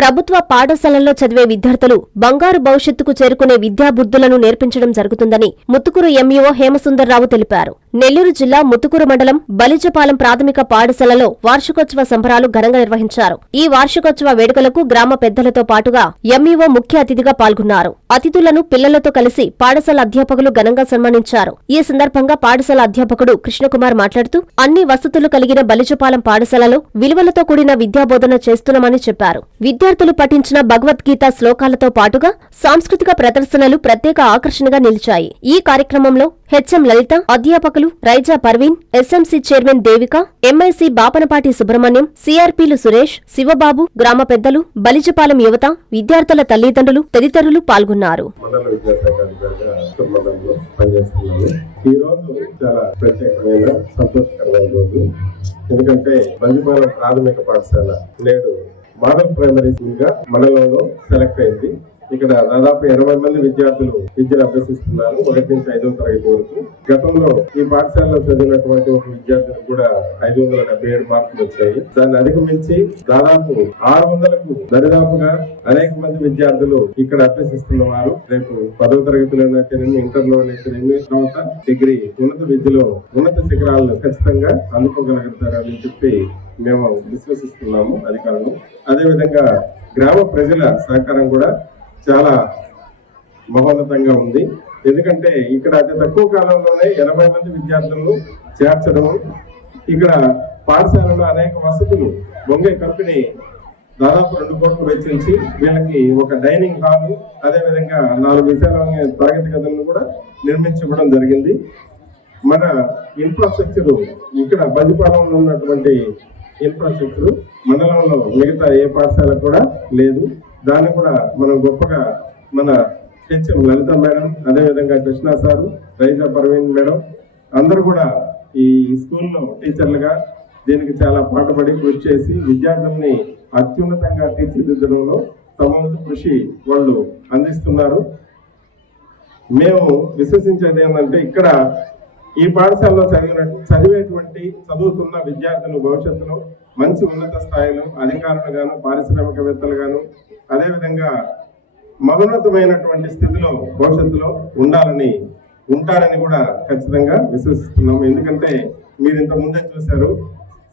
ప్రభుత్వ పాఠశాలల్లో చదివే విద్యార్థులు బంగారు భవిష్యత్తుకు చేరుకునే విద్యాబుద్ధులను నేర్పించడం జరుగుతుందని ముత్తుకూరు ఎంఈఓ హేమసుందర్రావు తెలిపారు. నెల్లూరు జిల్లా ముతుకూరు మండలం బలిజపాలెం ప్రాథమిక పాఠశాలలో వార్షికోత్సవ సంబరాలు ఘనంగా నిర్వహించారు. ఈ వార్షికోత్సవ వేడుకలకు గ్రామ పెద్దలతో పాటుగా ఎంఈఓ ముఖ్య అతిథిగా పాల్గొన్నారు. అతిథులను పిల్లలతో కలిసి పాఠశాల అధ్యాపకులు ఘనంగా సన్మానించారు. ఈ సందర్భంగా పాఠశాల అధ్యాపకుడు కృష్ణకుమార్ మాట్లాడుతూ అన్ని వసతులు కలిగిన బలిజపాలెం పాఠశాలలో విలువలతో కూడిన విద్యాబోధన చేస్తున్నామని చెప్పారు. విద్యార్థులు పఠించిన భగవద్గీత శ్లోకాలతో పాటుగా సాంస్కృతిక ప్రదర్శనలు ప్రత్యేక ఆకర్షణగా నిలిచాయి. ఈ కార్యక్రమంలో హెచ్ఎం లలిత అధ్యాపకులు Raiza Parveen SMC chairman Devika MIC Bapanapati Subrahmanyam సిఆర్పీలు Suresh Sivababu గ్రామ పెద్దలు బలిజపాలెం యువత విద్యార్థుల తల్లిదండ్రులు తదితరులు పాల్గొన్నారు. ఈ రోజు చాలా ప్రత్యేకమైన సంతోషకరమైన రోజు. ఎందుకంటే బంజుపాలెం ప్రాథమిక పాఠశాల నేడు మోడల్ ప్రైమరీ స్కూల్గా మండలంలో సెలెక్ట్ అయింది. ఇక్కడ దాదాపు ఇరవై మంది విద్యార్థులు విద్యను అభ్యసిస్తున్నారు ఒకటి నుంచి ఐదవ తరగతి వరకు. గతంలో ఈ పాఠశాలలో చదివినటువంటి ఒక విద్యార్థులకు కూడా ఐదు వందల డెబ్బై ఏడు మార్కులు వచ్చాయి. దాన్ని అధిగమించి దాదాపు ఆరు వందలకు దరిదాపుగా అనేక మంది విద్యార్థులు ఇక్కడ అభ్యసిస్తున్న వారు రేపు పదవ తరగతిలో అయితేనేమి ఇంటర్లో అయితేనేమి తర్వాత డిగ్రీ ఉన్నత విద్యలో ఉన్నత శిఖరాలను ఖచ్చితంగా అందుకోగలుగుతారని చెప్పి మేము విశ్వసిస్తున్నాము అధికారులు. అదేవిధంగా గ్రామ ప్రజల సహకారం కూడా చాలా మహోన్నతంగా ఉంది. ఎందుకంటే ఇక్కడ అతి తక్కువ కాలంలోనే ఎనభై మంది విద్యార్థులను చేర్చడం ఇక్కడ పాఠశాలలో అనేక వసతులు బొంగే కంపెనీ దాదాపు రెండు కోట్లు వెచ్చించి వీళ్ళకి ఒక డైనింగ్ హాల్ అదేవిధంగా నాలుగు విశాలమైన తరగతి గదులను కూడా నిర్మించివ్వడం జరిగింది. మన ఇన్ఫ్రాస్ట్రక్చర్ ఇక్కడ బండిపాలెంలో ఉన్నటువంటి ఇన్ఫ్రాస్ట్రక్చర్ మండలంలో మిగతా ఏ పాఠశాల కూడా లేదు. దాన్ని కూడా మనం గొప్పగా మన హెచ్ఎం లలిత మేడం అదేవిధంగా కృష్ణ సారు రైజా పర్వీన్ మేడం అందరూ కూడా ఈ స్కూల్లో టీచర్లుగా దీనికి చాలా పాటుపడి కృషి చేసి విద్యార్థుల్ని అత్యున్నతంగా తీర్చిదిద్దడంలో తమ కృషి వాళ్ళు అందిస్తున్నారు. మేము విశ్వసించేది ఏంటంటే ఇక్కడ ఈ పాఠశాలలో చదివిన చదివేటువంటి చదువుతున్న విద్యార్థులు భవిష్యత్తులో మంచి ఉన్నత స్థాయిలో అధికారులు గాను పారిశ్రామికవేత్తలు గాను అదేవిధంగా మహోన్నతమైనటువంటి స్థితిలో భవిష్యత్తులో ఉండాలని ఉంటారని కూడా ఖచ్చితంగా విశ్వసిస్తున్నాము. ఎందుకంటే మీరు ఇంత ముందే చూశారు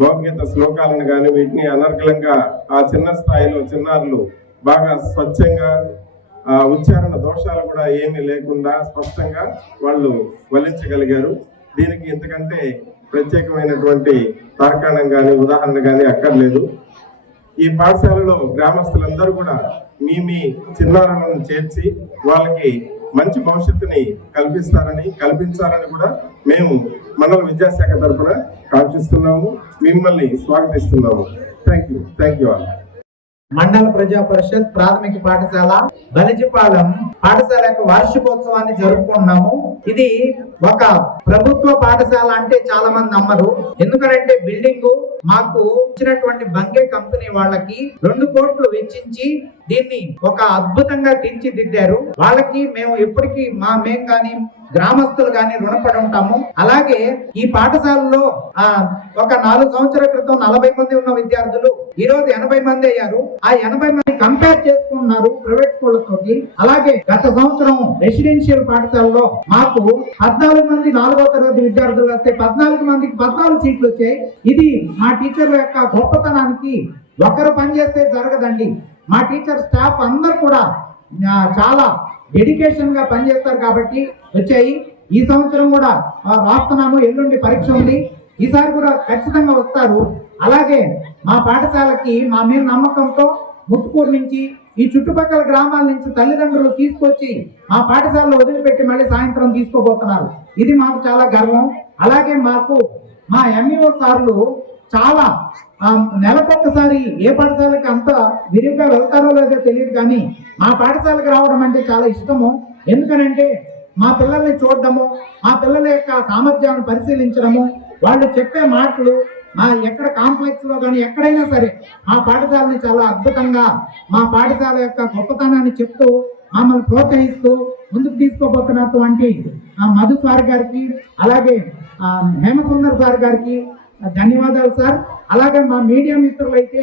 భగవద్గీత శ్లోకాలను కానీ వీటిని అనర్గలంగా ఆ చిన్న స్థాయిలో చిన్నారులు బాగా స్వచ్ఛంగా ఆ ఉచ్చారణ దోషాలు కూడా ఏమీ లేకుండా స్పష్టంగా వాళ్ళు వల్లించగలిగారు. దీనికి ఇంతకంటే ప్రత్యేకమైనటువంటి తార్కాణం కానీ ఉదాహరణ కానీ అక్కర్లేదు. ఈ పాఠశాలలో గ్రామస్తులందరూ కూడా మీ మీ చిన్నారులను చేర్చి వాళ్ళకి మంచి భవిష్యత్తుని కల్పిస్తారని కల్పించాలని కూడా మేము మండల విద్యాశాఖ తరఫున కాంక్షిస్తున్నాము మిమ్మల్ని స్వాగతిస్తున్నాము. Thank you thank you all మండల ప్రజా పరిషత్ ప్రాథమిక పాఠశాల బలిజిపాలెం పాఠశాల యొక్క వార్షికోత్సవాన్ని జరుపుకుంటున్నాము. ఇది ఒక ప్రభుత్వ పాఠశాల అంటే చాలా మంది నమ్మరు. ఎందుకంటే బిల్డింగ్ మాకు ఇచ్చినటువంటి బంగే కంపెనీ వాళ్ళకి రెండు కోట్లు వెచ్చించి దీన్ని ఒక అద్భుతంగా తీర్చిదిద్దారు. వాళ్ళకి మేము ఎప్పటికీ మా మేం కానీ గ్రామస్తులు కానీ రుణపడి ఉంటాము అలాగే ఈ పాఠశాలలో ఆ ఒక నాలుగు సంవత్సరాల క్రితం నలభై మంది ఉన్న విద్యార్థులు ఈ రోజు ఎనభై మంది అయ్యారు. ఆ ఎనభై మంది కంపేర్ ఉన్నారు ప్రైవేట్ స్కూళ్ళతోటి అలాగే గత సంవత్సరం రెసిడెన్షియల్ పాఠశాలలో మాకు పద్నాలుగు మంది నాలుగో తరగతి విద్యార్థులు వస్తే పద్నాలుగు మందికి పద్నాలుగు సీట్లు వచ్చాయి. ఇది మా టీచర్ల యొక్క గొప్పతనానికి ఒకరు పనిచేస్తే జరగదండి. మా టీచర్ స్టాఫ్ అందరు కూడా చాలా డెడికేషన్గా పనిచేస్తారు కాబట్టి వచ్చాయి. ఈ సంవత్సరం కూడా రాస్తున్నాము ఎల్లుండి పరీక్ష ఉంది. ఈసారి కూడా ఖచ్చితంగా వస్తారు. అలాగే మా పాఠశాలకి మా మీద నమ్మకంతో ముత్తుకూరు నుంచి ఈ చుట్టుపక్కల గ్రామాల నుంచి తల్లిదండ్రులు తీసుకొచ్చి మా పాఠశాలలో వదిలిపెట్టి మళ్ళీ సాయంత్రం తీసుకోబోతున్నారు. ఇది మాకు చాలా గర్వం. అలాగే మాకు మా ఎంఈఓ సార్లు చాలా నెలకొక్కసారి నెలకొకసారి ఏ పాఠశాలకి అంత విరివిగా వెళ్తారో లేదో తెలియదు కానీ మా పాఠశాలకు రావడం అంటే చాలా ఇష్టము. ఎందుకనంటే మా పిల్లల్ని చూడడము మా పిల్లల యొక్క సామర్థ్యాన్ని పరిశీలించడము వాళ్ళు చెప్పే మాటలు మా ఎక్కడ కాంప్లెక్స్లో కానీ ఎక్కడైనా సరే మా పాఠశాలని చాలా అద్భుతంగా మా పాఠశాల యొక్క గొప్పతనాన్ని చెప్తూ మమ్మల్ని ప్రోత్సహిస్తూ ముందుకు తీసుకోబోతున్నటువంటి ఆ మధు సార్ గారికి అలాగే హేమసుందర్ సార్ గారికి ధన్యవాదాలు సార్. అలాగే మా మీడియా మిత్రులైతే